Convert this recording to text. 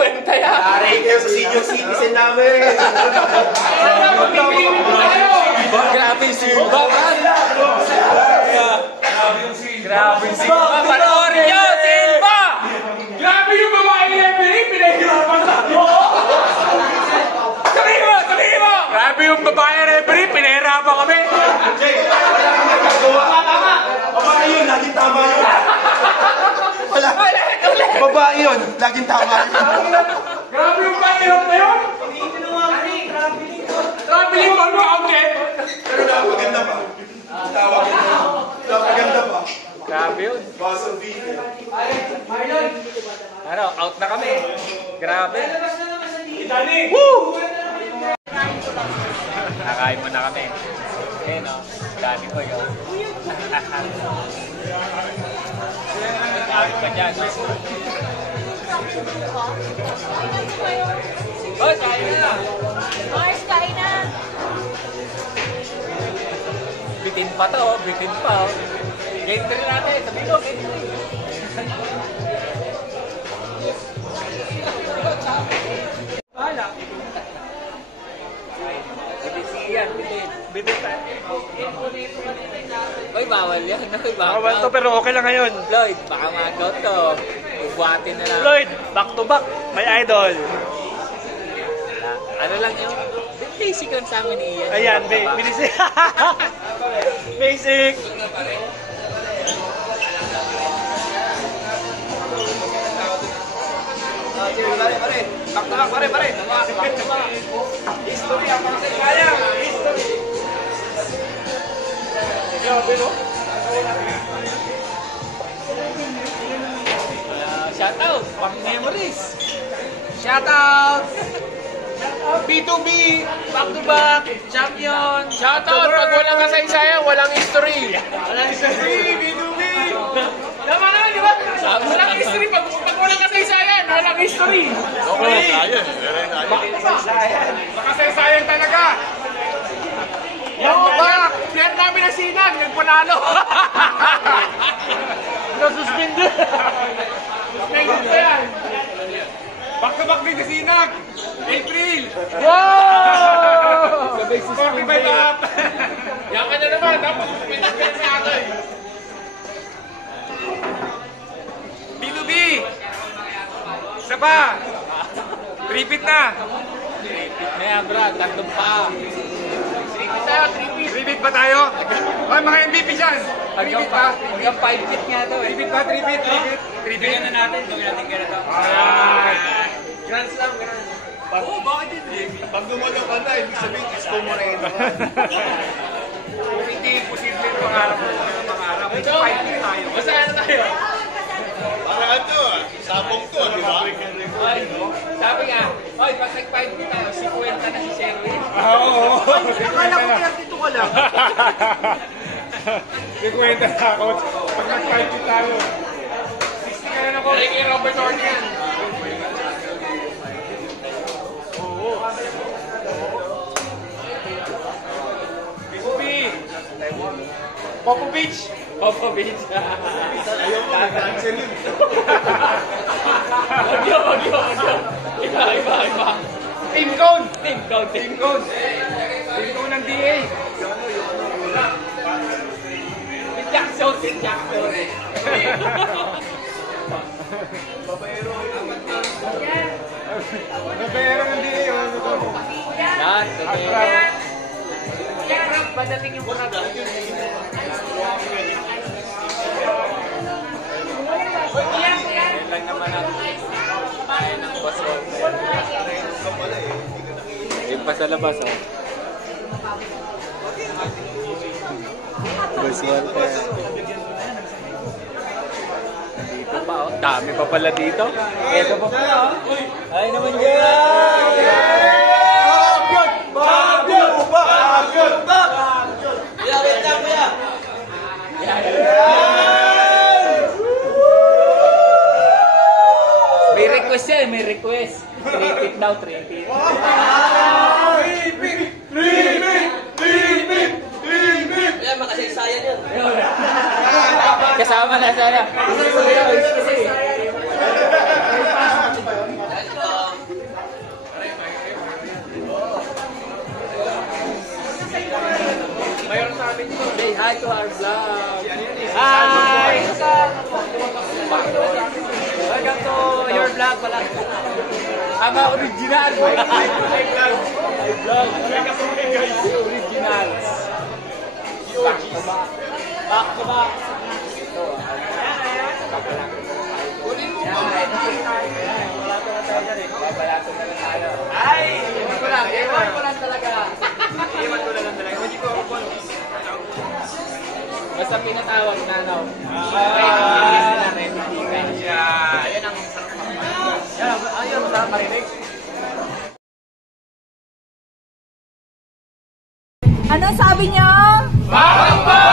50 yan. Pare kayo sa senior citizen namin. Grabe yung Simba. Grabe yung Simba. Panoorin nyo, Simba! Grabe yung babae na pinahirapan tayo! Sabihin mo! Grabe yung babae referee, pinahirapan kami! Tama! Babae yun, laging tama yun. Wala. Babae yun, laging tama yun. Grabe yung mahirap na yun! Traveling on mountain! Pero napaganda pa. Tawagin mo. Napaganda pa. Grabe yun. Baso B. Ano, out na kami. Grabe. Woo! Nakain mo na kami. Eh no, dami ko yun. Nagkawin pa dyan. Oh, kain na! Mars, kain na! Bitin pa to, bitin pa. Game 3 natin, sabi ko, game 3. Wala. Bitin siyan, bitin. Bitin tayo. Uy, bawal yan. Uy, Bawal to pero okay lang ngayon. Lloyd, baka mag-out to. Bubuhatin na lang. Lloyd, back to back. May idol. Ano lang yun? Basic lang sa amin ni Ian. Ayan, basic. Basic. Pare. Back to back, pare. History, ang pakasay kaya. History. Grabe, no? Shoutout! Pang memories! Shoutout! B2B, back to back, champion. Shoutout! Pag walang kasaysayan, walang history! Walang history, B2B. Tama na, di ba? Walang history, pag walang kasaysayan, walang history. Okay. Makasaysayan talaga. Yung back, player namin na Sinag, nagpanalo. Nasuspindi. Suspended pa yan. Back to back din si Sinag. April. Wow! 45 up. Yan ka na naman, tapos suspended ka na sa atin. B2B. Isa pa. Repeat na. Repeat na yan, brad. Tatlong pa. Repeat ba tayo? Ay, mga MVP dyan. Repeat ba? Hanggang 5 feet nga to eh. Repeat ba? Repeat. Bigyan na natin. Gawin natin ganito. Grand slam, grand. Oo, bakit hindi? Pag dumalo ka na, ibig sabihin, isko mo na yun. Kung hindi posible yung pangarap mo, pangarap. Ito, 5 feet tayo. Basta ano tayo? Parang ito, sabong to, di ba? Ay, sabi nga, oy, pag nag-5 feet tayo, 50 na si Sherwin. Oo. Akala ko 32 ka lang. Nagkwenta na ako. Pag nag-5 feet tayo. 60 ka na ako. Ay, kay Robert Orne yan. Popovich! Popovich. Ayaw mo, nag-cancel yun. Wag yun. Iba. Team Cone! Team code. Team Cone! Team Cone ng DA! Si Jackson. Nabera ng DA. Yan, Atras. padating yung kurap. Yan lang naman ang ay ng boss ko. Yung pa sa labas, oh. Boss Walter. Dito pa, oh. Dami pa pala dito. Ito pa pala, oh. Ay naman yan! May request yan, may request. 3 feet daw, 3 feet. 3 feet! Yan, makasaysayan yun. Kasama na sana. Ama original. Original. Back to back. Ay! Iwan ko lang talaga. Hindi ko ako basta pinatawag na, no? Ayan ang masarap marinig. Ano sabi niyo? Bang!